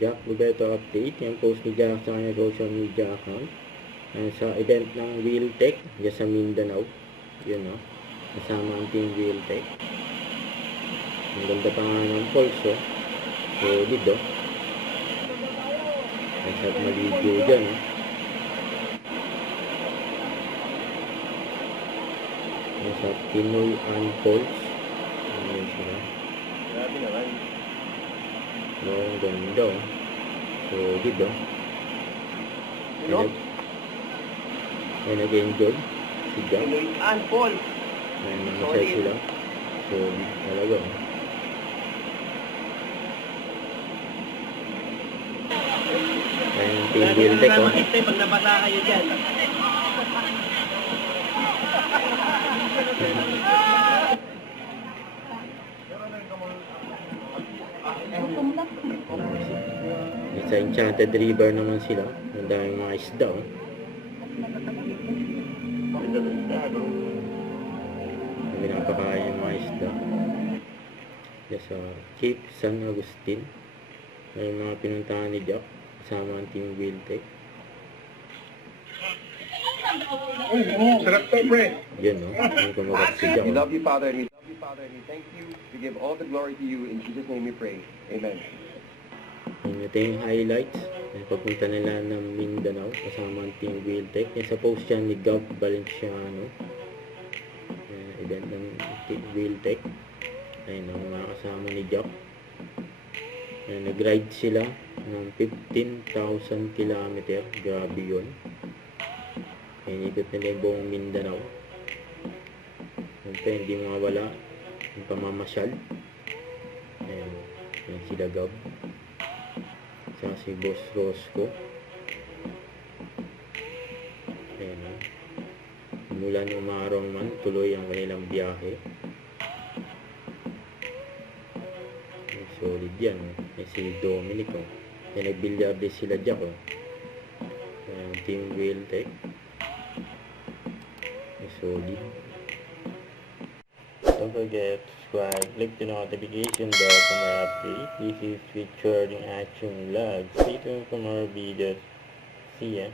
Jack Roberto update. Yung post ni Jack sa kanya social media account. Sa event ng Wheeltech dyan sa Mindanao. Yun no. Kasama ang team Wheeltech. Ang ganda pa nga ng pulse oh. Solid oh. Ang sarap maligo dyan oh. Sa Pinoy Unpulse. Ano sila? Grabe naman. Ang ganda oh. Solid oh. Ay nag-enjoy si Jack. Pinoy Unpulse. Ay nangasay sila. Solid talaga oh. Ay yung team Wheeltech oh. Pag nabasa kayo dyan. Sa Enchanted River naman sila. Ang daming mga isda oh. Pinapakain yung mga isda. Sa Cape San Agustin. May mga pinuntahan ni Jack. Kasama ang team Wheeltech. Sarap to, pre. Yan no. Yung kumagat si Jack. We love you, Father, and we thank you. We give all the glory to you. In Jesus' name we pray. Amen. Ito yung highlights. Yung papunta nila ng Mindanao. Kasama ang team Wheeltech. Yung sa post yan ni Gab Valenciano. Event ng team Wheeltech. Ayun ang mga kasama ni Jack. Nag-ride sila ng 15,000 kilometer. Grabe yun. Ikot nila yung buong Mindanao. Siyempre, hindi mawala yung pamamasyal. Ayan. Ayan sila Gab. Saka si Boss Rosco. Ayan. Mula ng umarong man, tuloy ang kanilang biyahe. Solid yan. Si Dominic oh. Kaya nag-billiard sila Jack oh. Team Wheeltech. Solid. Don't forget to subscribe, click the notification bell for my update. This is Richard in Action Vlog. Stay tuned for more videos. See ya.